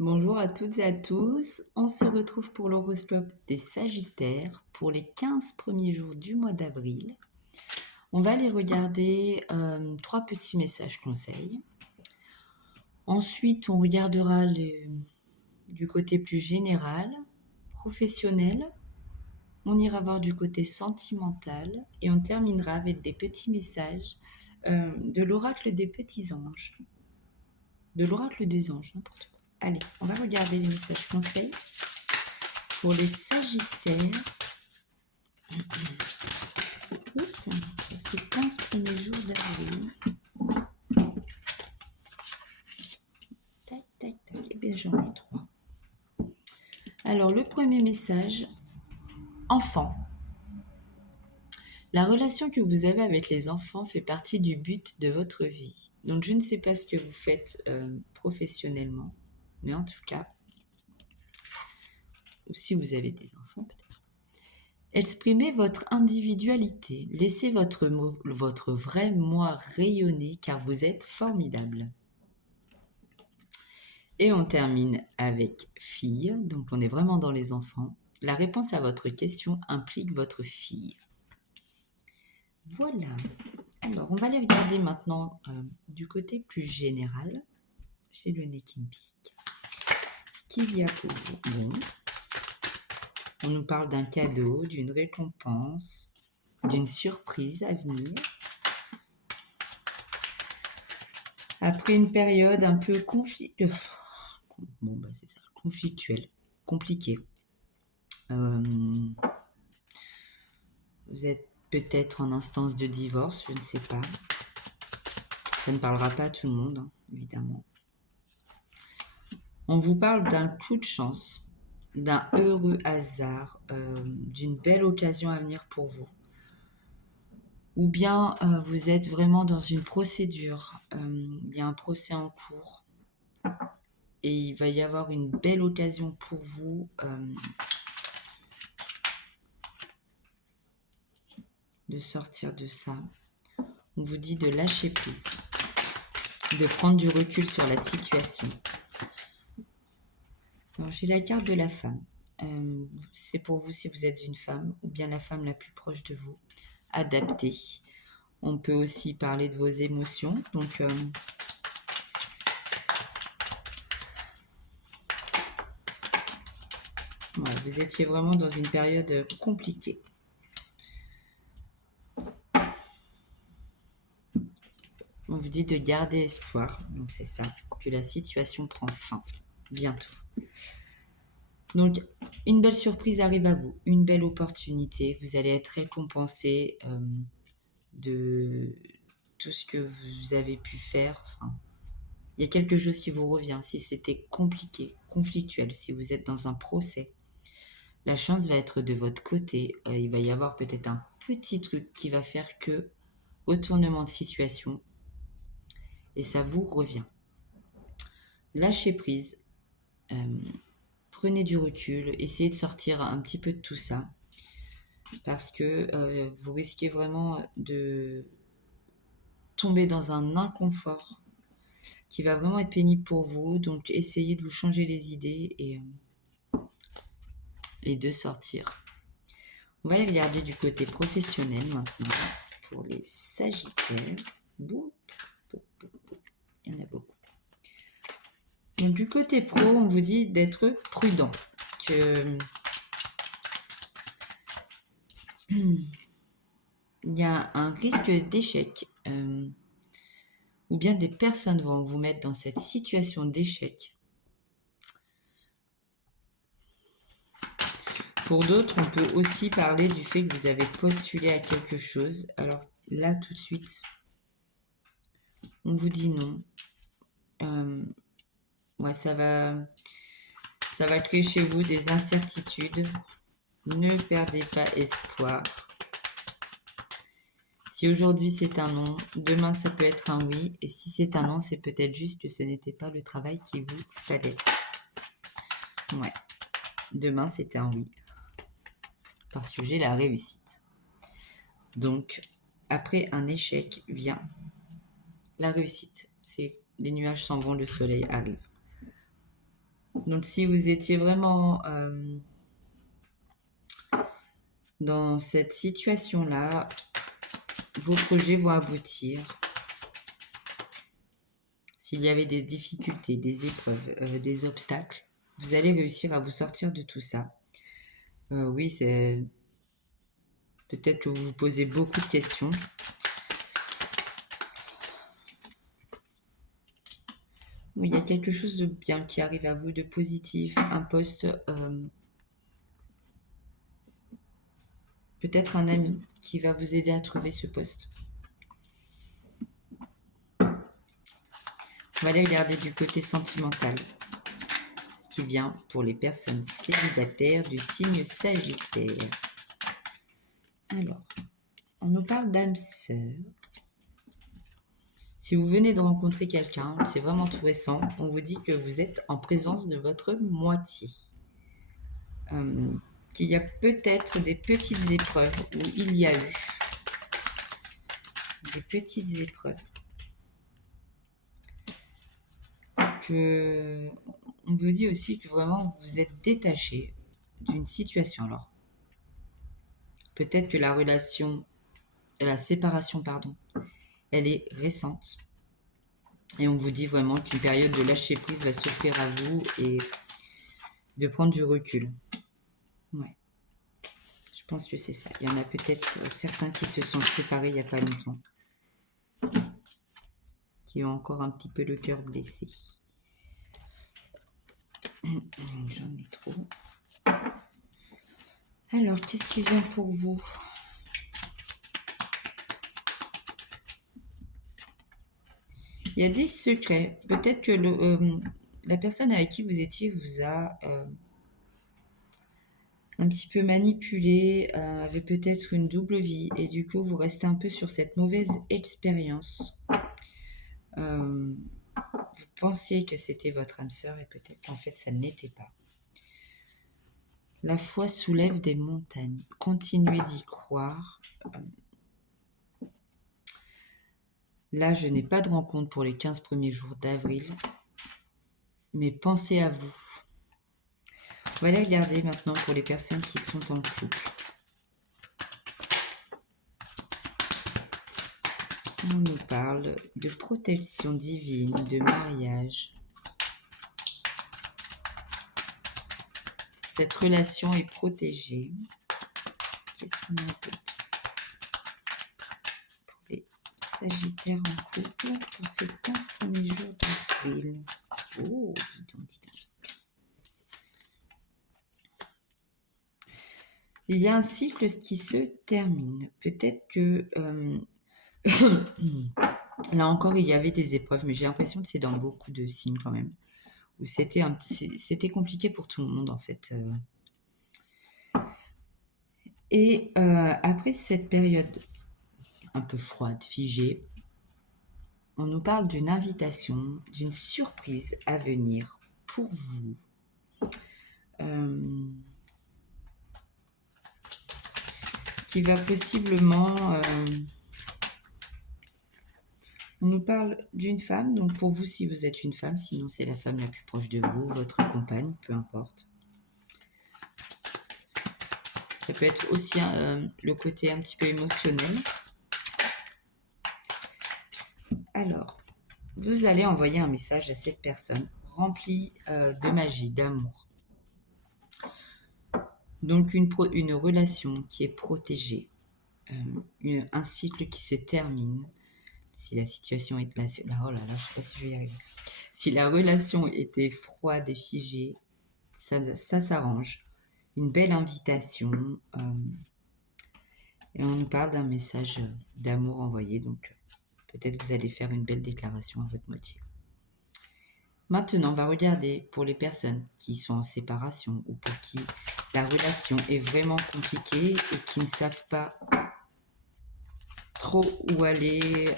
Bonjour à toutes et à tous, on se retrouve pour l'horoscope des Sagittaires pour les 15 premiers jours du mois d'avril. On va aller regarder 3 petits messages conseils. Ensuite, on regardera du côté plus général, professionnel. On ira voir du côté sentimental et on terminera avec des petits messages de l'oracle des petits anges. De l'oracle des anges, n'importe quoi. Allez, on va regarder les messages conseils pour les Sagittaires. Pour ces 15 premiers jours d'avril. Tac, tac, tac. Eh bien, j'en ai 3. Alors, le premier message, enfant. La relation que vous avez avec les enfants fait partie du but de votre vie. Donc, je ne sais pas ce que vous faites professionnellement, mais en tout cas, ou si vous avez des enfants peut-être. Exprimez votre individualité. Laissez votre vrai moi rayonner car vous êtes formidable. Et on termine avec fille, donc on est vraiment dans les enfants. La réponse à votre question implique votre fille. Voilà. Alors, on va aller regarder maintenant du côté plus général. J'ai le nez qui me pique. Ce qu'il y a pour vous. Bon. On nous parle d'un cadeau, d'une récompense, d'une surprise à venir. Après une période un peu conflictuelle, compliquée. Vous êtes peut-être en instance de divorce, je ne sais pas. Ça ne parlera pas à tout le monde, hein, évidemment. On vous parle d'un coup de chance, d'un heureux hasard, d'une belle occasion à venir pour vous. Ou bien vous êtes vraiment dans une procédure, il y a un procès en cours et il va y avoir une belle occasion pour vous de sortir de ça. On vous dit de lâcher prise, de prendre du recul sur la situation. Alors, j'ai la carte de la femme. C'est pour vous si vous êtes une femme ou bien la femme la plus proche de vous. Adaptée. On peut aussi parler de vos émotions. Donc, ouais, vous étiez vraiment dans une période compliquée. On vous dit de garder espoir. Donc, c'est ça. Que la situation prend fin. Bientôt. Donc, une belle surprise arrive à vous. Une belle opportunité. Vous allez être récompensé de tout ce que vous avez pu faire. Enfin, il y a quelque chose qui vous revient. Si c'était compliqué, conflictuel, si vous êtes dans un procès, la chance va être de votre côté. Il va y avoir peut-être un petit truc qui va faire que retournement de situation et ça vous revient. Lâchez prise, prenez du recul, essayez de sortir un petit peu de tout ça parce que vous risquez vraiment de tomber dans un inconfort qui va vraiment être pénible pour vous. Donc, essayez de vous changer les idées et de sortir. On va aller regarder du côté professionnel maintenant pour les Sagittaires. Il y en a beaucoup. Donc, du côté pro, on vous dit d'être prudent. Il y a un risque d'échec. Ou bien des personnes vont vous mettre dans cette situation d'échec. Pour d'autres, on peut aussi parler du fait que vous avez postulé à quelque chose. Alors là, tout de suite, on vous dit non. Ouais, ça va créer chez vous des incertitudes. Ne perdez pas espoir. Si aujourd'hui c'est un non, demain ça peut être un oui. Et si c'est un non, c'est peut-être juste que ce n'était pas le travail qu'il vous fallait. Ouais. Demain c'est un oui. Parce que j'ai la réussite. Donc, après un échec vient la réussite. C'est les nuages s'en vont, le soleil arrive. Donc si vous étiez vraiment dans cette situation-là, vos projets vont aboutir. S'il y avait des difficultés, des épreuves, des obstacles, vous allez réussir à vous sortir de tout ça. Oui, c'est peut-être que vous vous posez beaucoup de questions. Il y a quelque chose de bien qui arrive à vous, de positif, un poste, peut-être un ami qui va vous aider à trouver ce poste. On va aller regarder du côté sentimental, ce qui vient pour les personnes célibataires du signe Sagittaire. Alors, on nous parle d'âme sœur. Si vous venez de rencontrer quelqu'un, c'est vraiment tout récent, on vous dit que vous êtes en présence de votre moitié. Qu'il y a peut-être des petites épreuves où il y a eu des petites épreuves. On vous dit aussi que vraiment vous êtes détaché d'une situation. Alors, peut-être que la séparation, elle est récente. Et on vous dit vraiment qu'une période de lâcher prise va s'offrir à vous et de prendre du recul. Ouais. Je pense que c'est ça. Il y en a peut-être certains qui se sont séparés il n'y a pas longtemps. Qui ont encore un petit peu le cœur blessé. J'en ai trop. Alors, qu'est-ce qui vient pour vous? Il y a des secrets. Peut-être que la personne avec qui vous étiez vous a un petit peu manipulé, avait peut-être une double vie, et du coup, vous restez un peu sur cette mauvaise expérience. Vous pensiez que c'était votre âme sœur, et peut-être qu'en fait, ça ne l'était pas. La foi soulève des montagnes. Continuez d'y croire. Là, je n'ai pas de rencontre pour les 15 premiers jours d'avril, mais pensez à vous. On va aller regarder maintenant pour les personnes qui sont en couple. On nous parle de protection divine, de mariage. Cette relation est protégée. Qu'est-ce qu'on a d'autre pour les Sagittaires en couple pour ces 15 premiers jours d'avril? Oh, dis donc. Il y a un cycle qui se termine. Peut-être que là encore, il y avait des épreuves, mais j'ai l'impression que c'est dans beaucoup de signes quand même. Où c'était compliqué pour tout le monde en fait. Et après cette période un peu froide, figée, on nous parle d'une invitation, d'une surprise à venir pour vous. Qui va possiblement... on nous parle d'une femme, donc pour vous si vous êtes une femme, sinon c'est la femme la plus proche de vous, votre compagne, peu importe. Ça peut être aussi le côté un petit peu émotionnel. Alors, vous allez envoyer un message à cette personne remplie de magie, d'amour. Donc une relation qui est protégée, un cycle qui se termine. Si la situation est là, oh là là, je sais pas si je vais y arriver. Si la relation était froide et figée, ça s'arrange. Une belle invitation. Et on nous parle d'un message d'amour envoyé. Donc, peut-être vous allez faire une belle déclaration à votre moitié. Maintenant, on va regarder pour les personnes qui sont en séparation ou pour qui la relation est vraiment compliquée et qui ne savent pas trop où aller,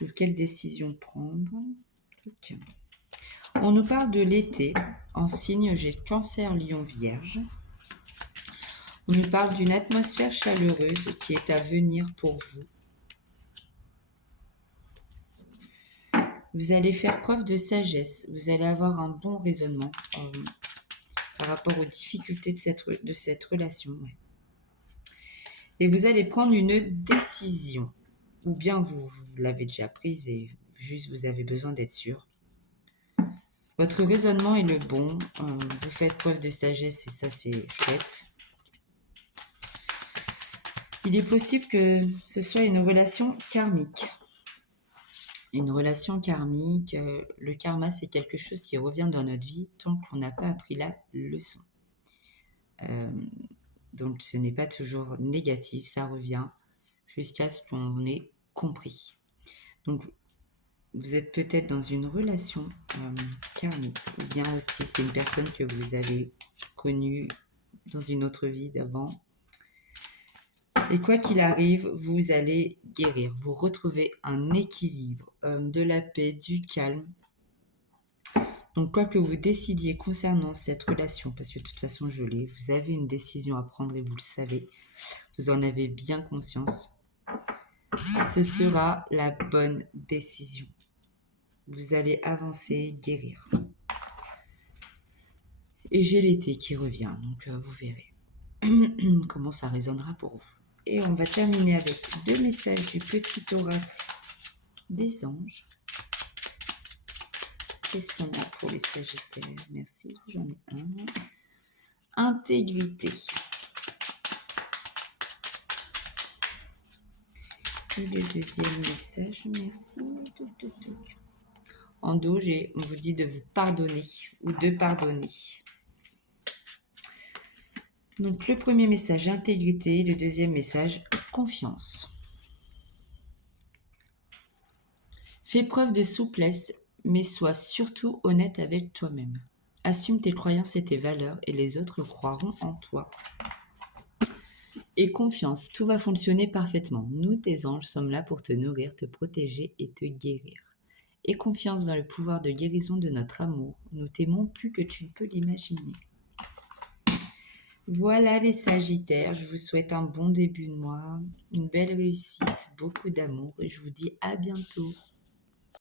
ou quelle décision prendre. Okay. On nous parle de l'été en signe j'ai Cancer, Lion, Vierge. On nous parle d'une atmosphère chaleureuse qui est à venir pour vous. Vous allez faire preuve de sagesse. Vous allez avoir un bon raisonnement par rapport aux difficultés de cette relation. Ouais. Et vous allez prendre une décision. Ou bien vous l'avez déjà prise et juste vous avez besoin d'être sûr. Votre raisonnement est le bon. Vous faites preuve de sagesse et ça, c'est chouette. Il est possible que ce soit une relation karmique. Une relation karmique, le karma, c'est quelque chose qui revient dans notre vie tant qu'on n'a pas appris la leçon. Donc, ce n'est pas toujours négatif, ça revient jusqu'à ce qu'on ait compris. Donc, vous êtes peut-être dans une relation karmique, ou bien aussi c'est une personne que vous avez connue dans une autre vie d'avant. Et quoi qu'il arrive, vous allez guérir, vous retrouvez un équilibre, de la paix, du calme. Donc, quoi que vous décidiez concernant cette relation, parce que de toute façon, vous avez une décision à prendre et vous le savez, vous en avez bien conscience. Ce sera la bonne décision. Vous allez avancer, guérir. Et j'ai l'été qui revient, donc vous verrez comment ça résonnera pour vous. Et on va terminer avec 2 messages du petit oracle des anges. Qu'est-ce qu'on a pour les Sagittaires? Merci, j'en ai un. Intégrité. Et le deuxième message, merci. En dos, on vous dit de vous pardonner ou de pardonner. Donc le premier message, intégrité. Le deuxième message, confiance. Fais preuve de souplesse, mais sois surtout honnête avec toi-même. Assume tes croyances et tes valeurs et les autres croiront en toi. Et confiance, tout va fonctionner parfaitement. Nous, tes anges, sommes là pour te nourrir, te protéger et te guérir. Et confiance dans le pouvoir de guérison de notre amour. Nous t'aimons plus que tu ne peux l'imaginer. Voilà les Sagittaires, je vous souhaite un bon début de mois, une belle réussite, beaucoup d'amour et je vous dis à bientôt.